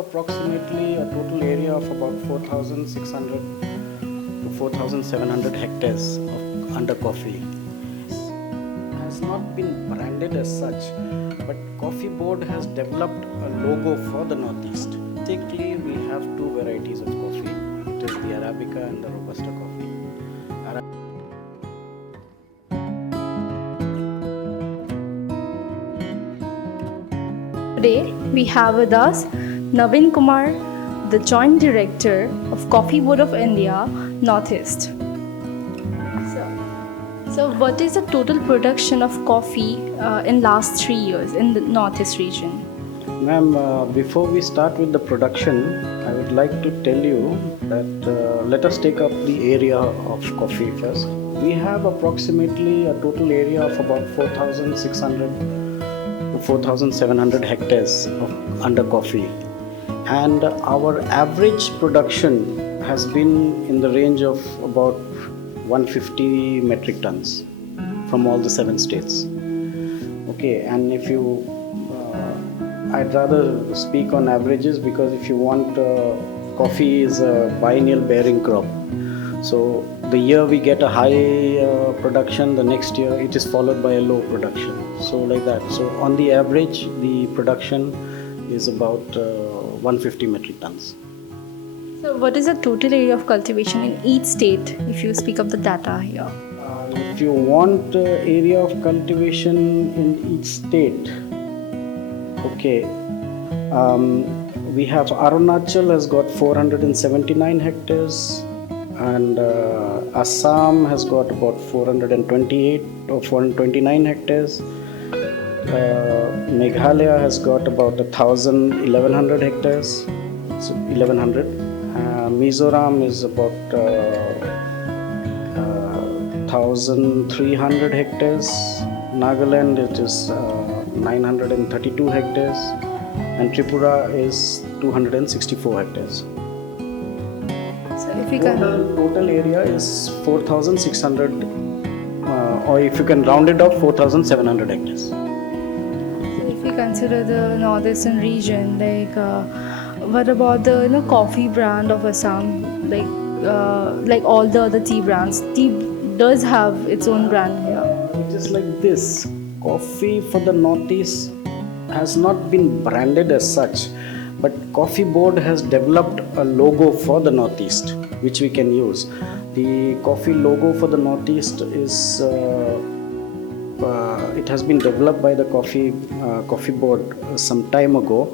approximately a total area of about 4,600 to 4,700 hectares of under coffee. Has not been branded as such, but Coffee Board has developed a logo for the Northeast. Basically, we have two varieties of coffee. It is the Arabica and the Robusta coffee. Today we have with us Naveen Kumar, the Joint Director of Coffee Board of India, Northeast. So what is the total production of coffee in last 3 years in the Northeast region? Ma'am, before we start with the production, I would like to tell you that let us take up the area of coffee first. We have approximately a total area of about 4,600 to 4,700 hectares of under coffee, and our average production has been in the range of about 150 metric tons from all the 7 states. Okay, and if you I'd rather speak on averages, because if you want, coffee is a biennial bearing crop. So the year we get a high production, the next year it is followed by a low production. So like that. So on the average, the production is about 150 metric tons. So what is the total area of cultivation in each state, if you speak of the data here? If you want area of cultivation in each state, okay, we have Arunachal has got 479 hectares, and Assam has got about 428 or 429 hectares. Meghalaya has got about 1,100 hectares, so 1,100. Mizoram is about 1,300 hectares. Nagaland it is 932 hectares, and Tripura is 264 hectares. So if you can Total area is 4,600, or if you can round it up, 4,700 hectares. So if we consider the northeastern region, what about the coffee brand of Assam, like all the other tea brands? Tea does have its own brand here. It is like this. Coffee for the Northeast has not been branded as such, but Coffee Board has developed a logo for the Northeast, which we can use. The coffee logo for the Northeast is it has been developed by the Coffee Board some time ago.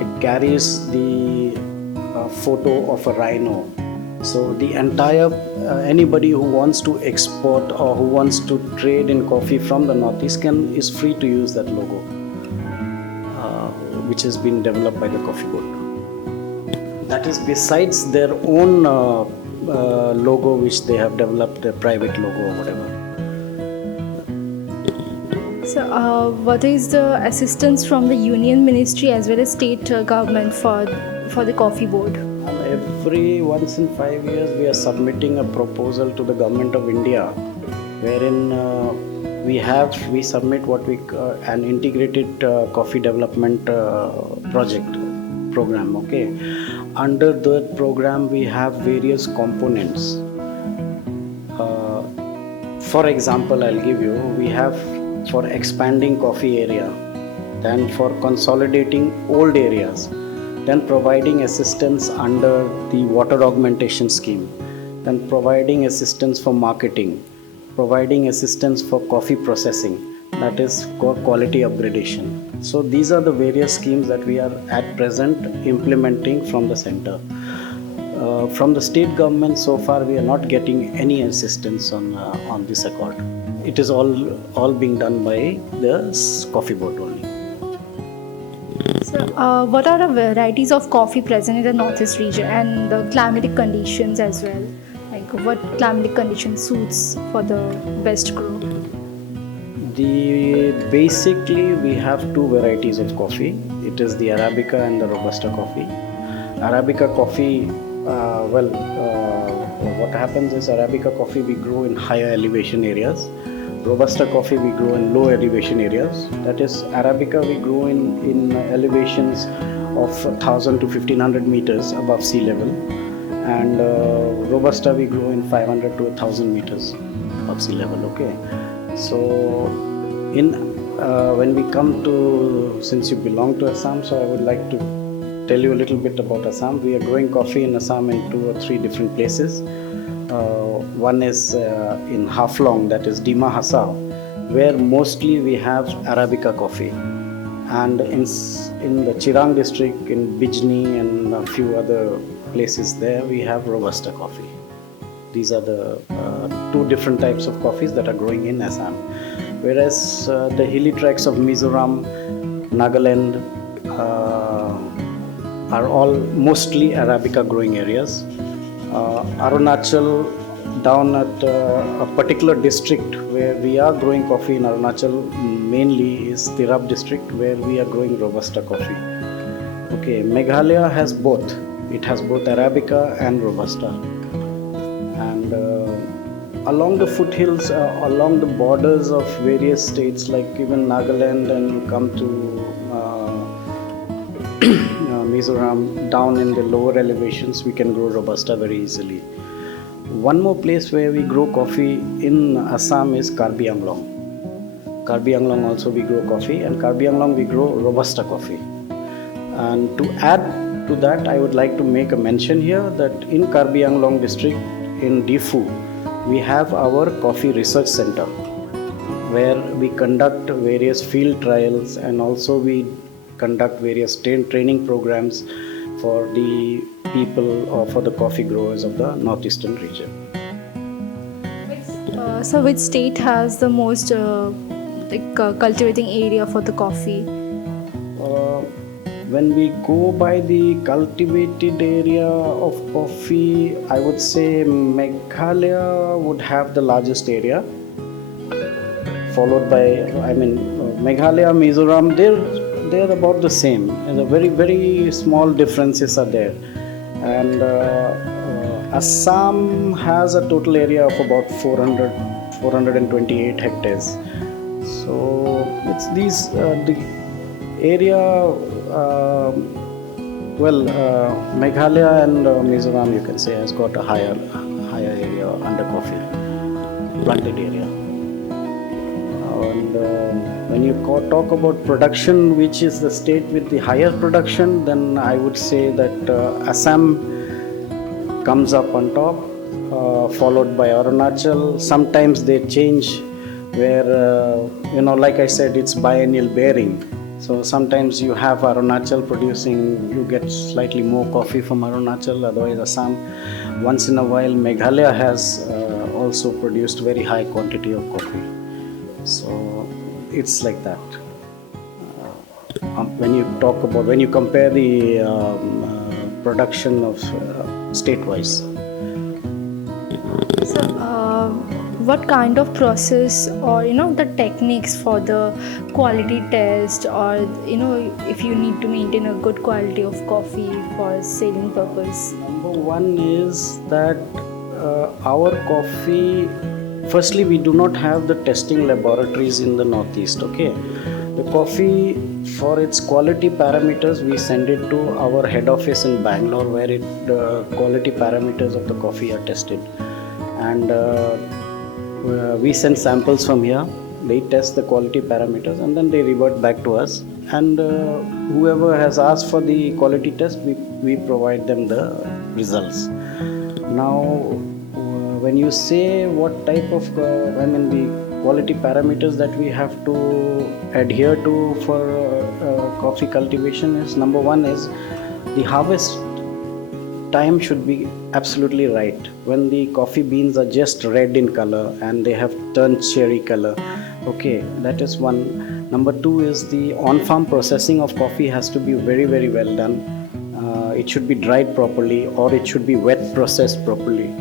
It carries the photo of a rhino. So the entire anybody who wants to export or who wants to trade in coffee from the Northeast is free to use that logo, which has been developed by the Coffee Board. That is besides their own logo, which they have developed, their private logo or whatever. So what is the assistance from the Union Ministry as well as state government for the Coffee Board? Every once in 5 years, we are submitting a proposal to the Government of India, wherein we submit what we an integrated coffee development program. Okay, under that program, we have various components. For example, I'll give you. We have for expanding coffee area, then for consolidating old areas, then providing assistance under the water augmentation scheme, then providing assistance for marketing, providing assistance for coffee processing, that is quality upgradation. So these are the various schemes that we are at present implementing from the center. From the state government, so far we are not getting any assistance on this accord. It is all being done by the Coffee Board only. So, what are the varieties of coffee present in the Northeast region and the climatic conditions as well? Like, what climatic condition suits for the best grow? Basically, we have two varieties of coffee. It is the Arabica and the Robusta coffee. Arabica coffee, what happens is Arabica coffee we grow in higher elevation areas, Robusta coffee we grow in low elevation areas. That is, Arabica we grow in elevations of 1000 to 1500 meters above sea level, and Robusta we grow in 500 to 1000 meters above sea level. Okay, so in when we come to, since you belong to Assam, so I would like to tell you a little bit about Assam. We are growing coffee in Assam in 2 or 3 different places. One is in Haflong, that is Dima Hasao, where mostly we have Arabica coffee, and in the Chirang district, in Bijni and a few other places there, we have Robusta coffee. These are the 2 different types of coffees that are growing in Assam. Whereas the hilly tracts of Mizoram, Nagaland are all mostly Arabica growing areas. Arunachal, down at a particular district where we are growing coffee in Arunachal mainly is Tirap district, where we are growing Robusta coffee. Okay, Meghalaya has both. It has both Arabica and Robusta. And along the foothills, along the borders of various states like even Nagaland, and you come to Mizoram, down in the lower elevations, we can grow Robusta very easily. One more place where we grow coffee in Assam is Karbi Anglong. Karbi Anglong also we grow coffee, and Karbi Anglong we grow Robusta coffee. And to add to that, I would like to make a mention here that in Karbi Anglong district, in Difu, we have our coffee research center, where we conduct various field trials, and also we conduct various training programs for the people or for the coffee growers of the northeastern region. So which state has the most cultivating area for the coffee? When we go by the cultivated area of coffee, I would say Meghalaya would have the largest area, followed by, Meghalaya, Mizoram, they're about the same, and the very small differences are there. And Assam has a total area of about 428 hectares. So it's these the area. Meghalaya and Mizoram, you can say, has got a higher area under coffee, planted area. And when you talk about production, which is the state with the higher production, then I would say that Assam comes up on top, followed by Arunachal. Sometimes they change, where like I said, it's biennial bearing. So sometimes you have Arunachal producing, you get slightly more coffee from Arunachal, otherwise Assam. Once in a while, Meghalaya has also produced very high quantity of coffee. So it's like that. When you compare the production of state-wise. So what kind of process, or the techniques for the quality test, or if you need to maintain a good quality of coffee for selling purpose? Number one is that our coffee, firstly, we do not have the testing laboratories in the Northeast. Okay, the coffee, for its quality parameters, we send it to our head office in Bangalore, where the quality parameters of the coffee are tested, and we send samples from here. They test the quality parameters, and then they revert back to us, and whoever has asked for the quality test, we provide them the results. Now when you say what type of the quality parameters that we have to adhere to for coffee cultivation is, number one is the harvest time should be absolutely right. When the coffee beans are just red in color and they have turned cherry color, okay, that is one. Number two is the on-farm processing of coffee has to be very well done. It should be dried properly, or it should be wet processed properly,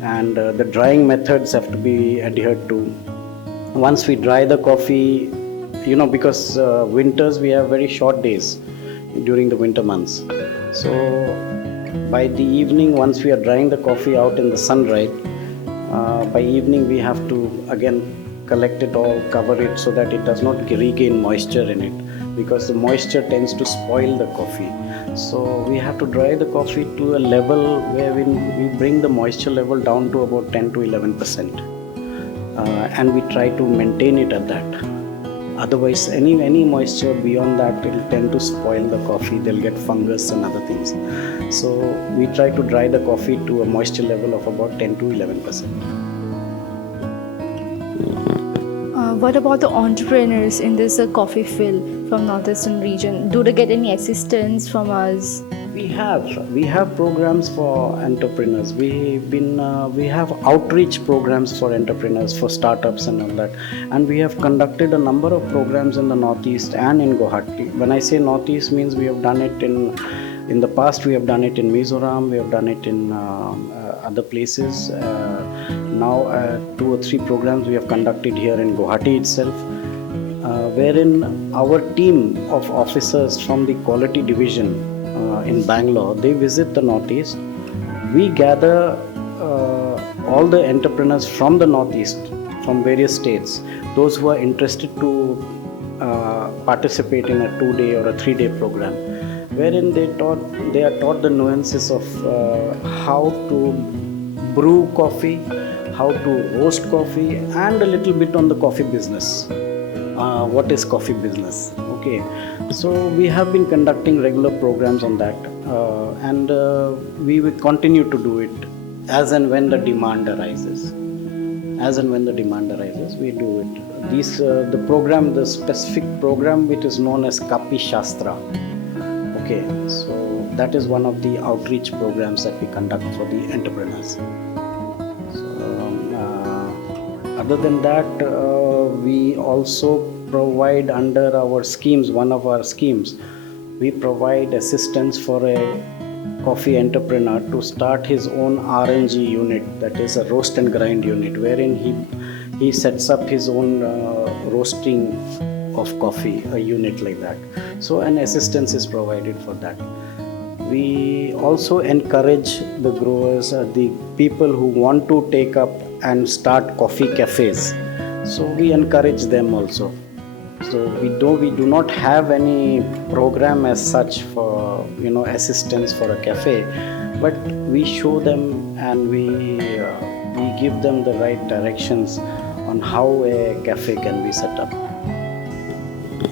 and the drying methods have to be adhered to. Once we dry the coffee, because winters we have very short days during the winter months, so by the evening, once we are drying the coffee out in the sun, right, by evening we have to again collect it all, cover it so that it does not regain moisture in it, because the moisture tends to spoil the coffee. So we have to dry the coffee to a level where we bring the moisture level down to about 10 to 11%, and we try to maintain it at that. Otherwise, any moisture beyond that will tend to spoil the coffee. They'll get fungus and other things. So we try to dry the coffee to a moisture level of about 10 to 11%. What about the entrepreneurs in this coffee field from northeastern region? Do they get any assistance from us? We have programs for entrepreneurs. We have outreach programs for entrepreneurs, for startups and all that, and we have conducted a number of programs in the Northeast and in Guwahati. When I say Northeast, means we have done it in the past. We have done it in Mizoram. We have done it in other places. Now 2 or 3 programs we have conducted here in Guwahati itself, wherein our team of officers from the quality division in Bangalore, they visit the Northeast. We gather all the entrepreneurs from the Northeast, from various states, those who are interested to participate in a 2-day or a 3-day program, wherein they are taught the nuances of how to brew coffee, how to roast coffee, and a little bit on the coffee business. What is coffee business? Okay, so we have been conducting regular programs on that, and we will continue to do it as and when the demand arises. As and when the demand arises, we do it. The specific program, which is known as Kapi Shastra. Okay, so that is one of the outreach programs that we conduct for the entrepreneurs. Other than that, we also provide under our schemes, one of our schemes, we provide assistance for a coffee entrepreneur to start his own R&G unit, that is a roast and grind unit, wherein he sets up his own roasting of coffee, a unit like that. So an assistance is provided for that. We also encourage the growers, the people who want to take up and start coffee cafes. So we encourage them also. So we do not have any program as such for assistance for a cafe, but we show them and we give them the right directions on how a cafe can be set up.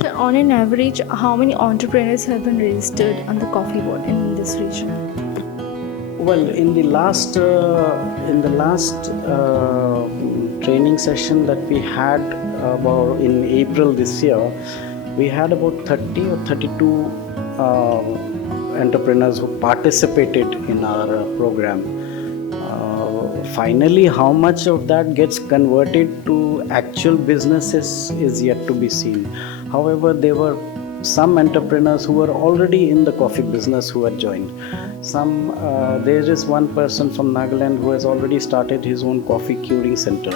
So on an average, how many entrepreneurs have been registered on the coffee board in this region? Well, in the last training session that we had about in April this year, we had about 30 or 32 entrepreneurs who participated in our program. Finally, how much of that gets converted to actual businesses is yet to be seen. However, there were some entrepreneurs who were already in the coffee business who had joined. There is one person from Nagaland who has already started his own coffee curing center.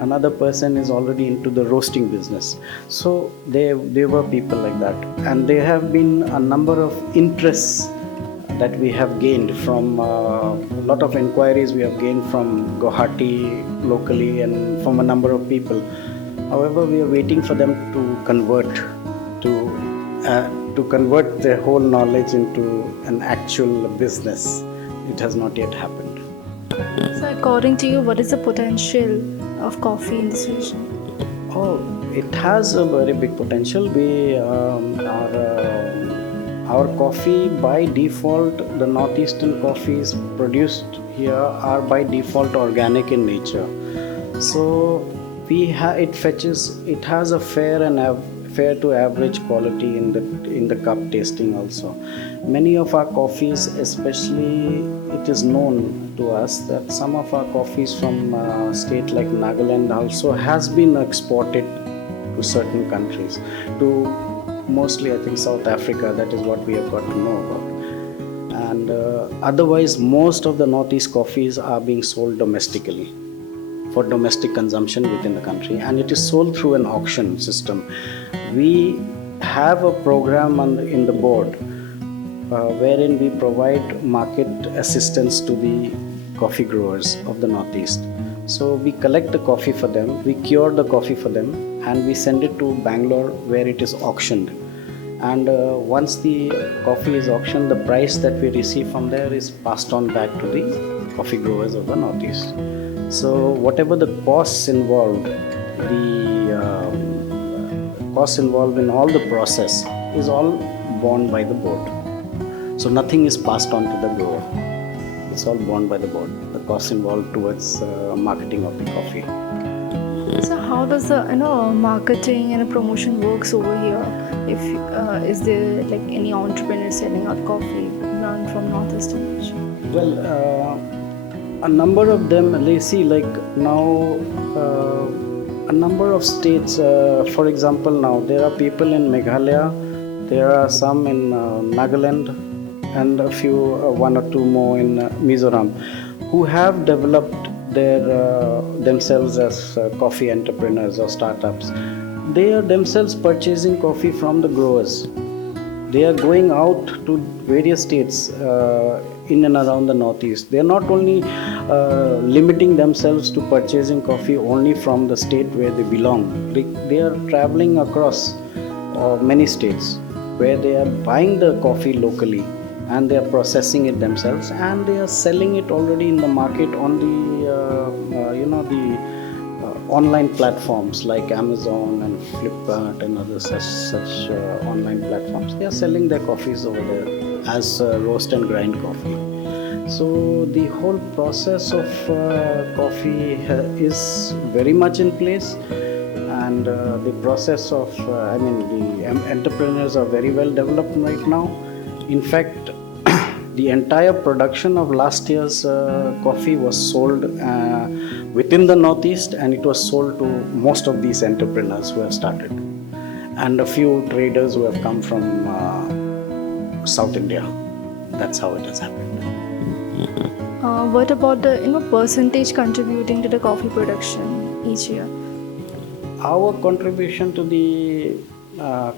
Another person is already into the roasting business. So there were people like that, and there have been a number of interests that we have gained from a lot of inquiries we have gained from Guwahati locally and from a number of people. However, we are waiting for them to convert their whole knowledge into an actual business. It has not yet happened. So according to you, what is the potential of coffee in this region? Oh, it has a very big potential. Our coffee by default, the northeastern coffees produced here are by default organic in nature. So it has a fair to average quality in the cup tasting also. Many of our coffees, especially it is known to us that some of our coffees from a state like Nagaland also has been exported to certain countries, to mostly I think South Africa. That is what we have got to know about. And otherwise, most of the Northeast coffees are being sold domestically for domestic consumption within the country, and it is sold through an auction system. We have a program in the board wherein we provide market assistance to the coffee growers of the Northeast. So we collect the coffee for them, we cure the coffee for them, and we send it to Bangalore where it is auctioned. And once the coffee is auctioned, the price that we receive from there is passed on back to the coffee growers of the Northeast. So whatever the costs involved, the costs involved in all the process is all borne by the board. So nothing is passed on to the grower. It's all borne by the board. The costs involved towards marketing of the coffee. So how does the marketing and promotion works over here? If is there like any entrepreneur selling out coffee brand from northeastern region? Well, a number of them, let's see, like now a number of states, for example, now there are people in Meghalaya, there are some in Nagaland, and a few, one or two more in Mizoram, who have developed themselves as coffee entrepreneurs or startups. They are themselves purchasing coffee from the growers. They are going out to various states in and around the Northeast. They are not only limiting themselves to purchasing coffee only from the state where they belong. They are traveling across many states where they are buying the coffee locally, and they are processing it themselves, and they are selling it already in the market on the online platforms like Amazon and Flipkart and other such online platforms. They are selling their coffees over there as roast and grind coffee. So the whole process of coffee is very much in place, and the process of the entrepreneurs are very well developed right now. In fact, the entire production of last year's coffee was sold within the Northeast, and it was sold to most of these entrepreneurs who have started, and a few traders who have come from South India. That's how it has happened. What about the percentage contributing to the coffee production each year? Our contribution to the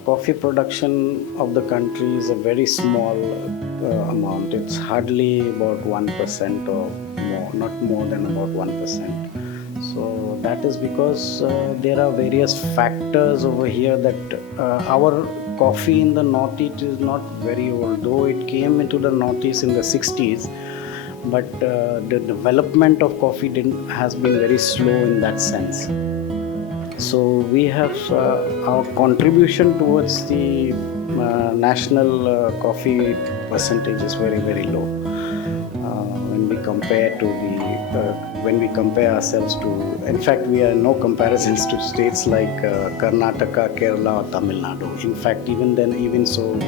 coffee production of the country is a very small amount. It's hardly about 1% or more, not more than about 1%. So that is because there are various factors over here that our coffee in the Northeast is not very old, though it came into the Northeast in the 60s, but the development of coffee has been very slow in that sense. So we have our contribution towards the national coffee percentage is very, very low when we compare ourselves to. In fact, we are no comparisons to states like Karnataka, Kerala, or Tamil Nadu. In fact, even so,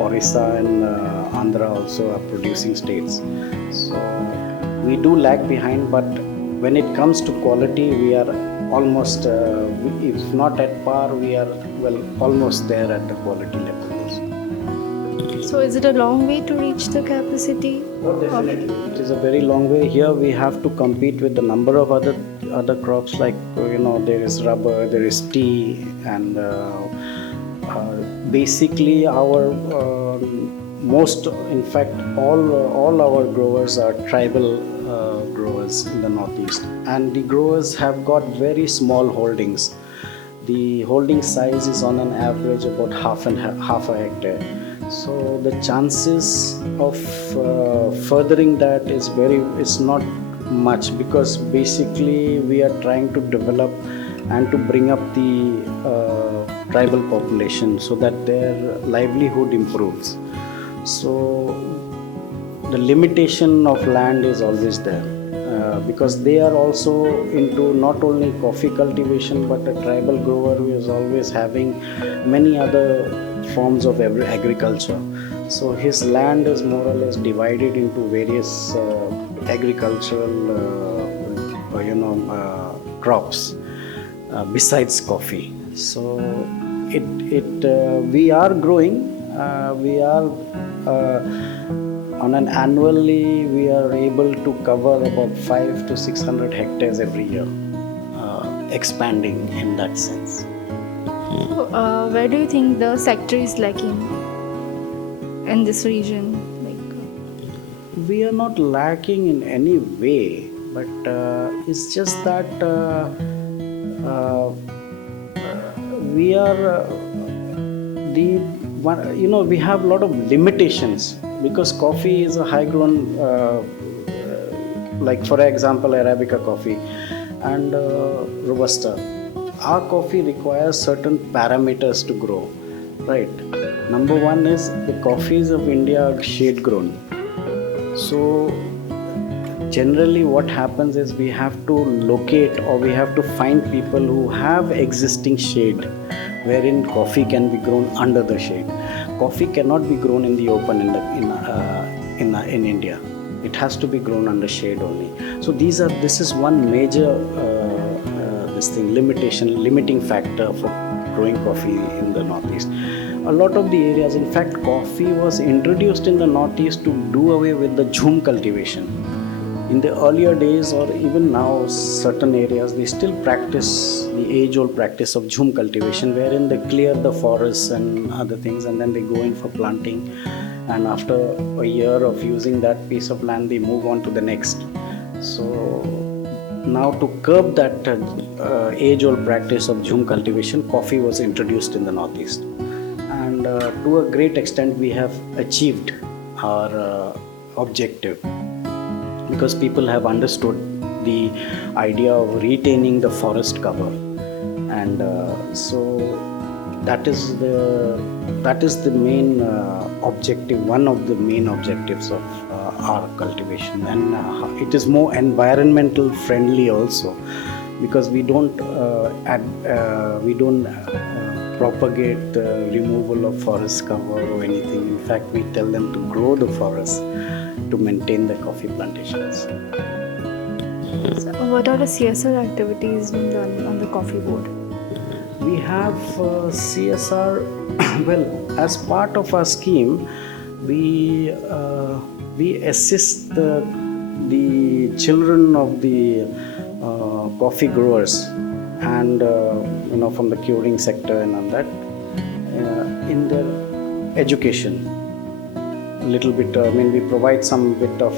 Orissa and Andhra also are producing states. So we do lag behind, but when it comes to quality, we are almost, if not at par, we are almost there at the quality levels. So is it a long way to reach the capacity? Oh, definitely. It is a very long way. Here we have to compete with a number of other crops, like there is rubber, there is tea, and basically our in fact all our growers are tribal growers in the Northeast, and the growers have got very small holdings. The holding size is on an average about half a hectare. So the chances of furthering that is not much, because basically we are trying to develop and to bring up the tribal population so that their livelihood improves. So the limitation of land is always there, because they are also into not only coffee cultivation, but a tribal grower who is always having many other forms of agriculture. So his land is more or less divided into various agricultural crops besides coffee. So we are growing. We are on an annually we are able to cover about 500 to 600 hectares every year, expanding in that sense. Where do you think the sector is lacking in this region? We are not lacking in any way. but it's just that uh, we are the one, we have a lot of limitations because coffee is a high grown, like for example Arabica coffee and Robusta. Our coffee requires certain parameters to grow, right? Number one is the coffees of India are shade grown. So generally what happens is we have to locate or we have to find people who have existing shade wherein coffee can be grown under the shade. Coffee cannot be grown in the open in India. It has to be grown under shade only. So this is one major limiting factor for growing coffee in the Northeast. A lot of the areas, in fact, coffee was introduced in the Northeast to do away with the jhum cultivation. In the earlier days or even now, certain areas, they still practice the age-old practice of jhum cultivation, wherein they clear the forests and other things and then they go in for planting. And after a year of using that piece of land, they move on to the next. So now to curb that age-old practice of jhum cultivation, coffee was introduced in the Northeast. And to a great extent, we have achieved our objective, because people have understood the idea of retaining the forest cover, and so that is the main objective, one of the main objectives of our cultivation. And it is more environmental friendly also, because we don't propagate the removal of forest cover or anything. In fact, we tell them to grow the forest to maintain the coffee plantations. So what are the CSR activities being done on the coffee board? We have CSR. Well, as part of our scheme, we assist the children of the coffee growers and from the curing sector and all that in their education. A little bit, we provide some bit of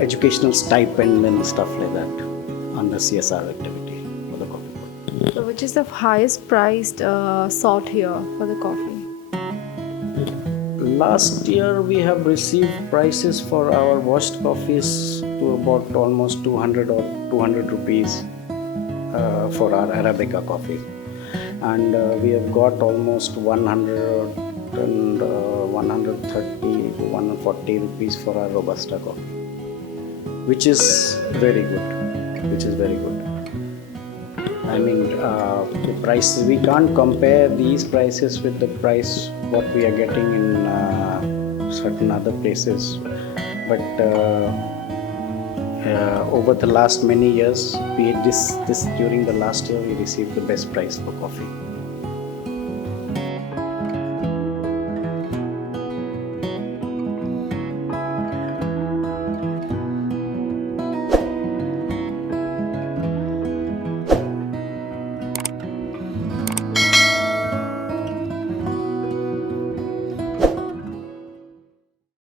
educational stipend and stuff like that on the CSR activity for the coffee board. So which is the highest priced sort here for the coffee? Last year we have received prices for our washed coffees to about almost 200 or 200 rupees for our Arabica coffee, and we have got almost 100 and 130 to 140 rupees for our Robusta coffee, which is very good. The prices, we can't compare these prices with the price what we are getting in certain other places, but over the last many years, during the last year, we received the best price for coffee.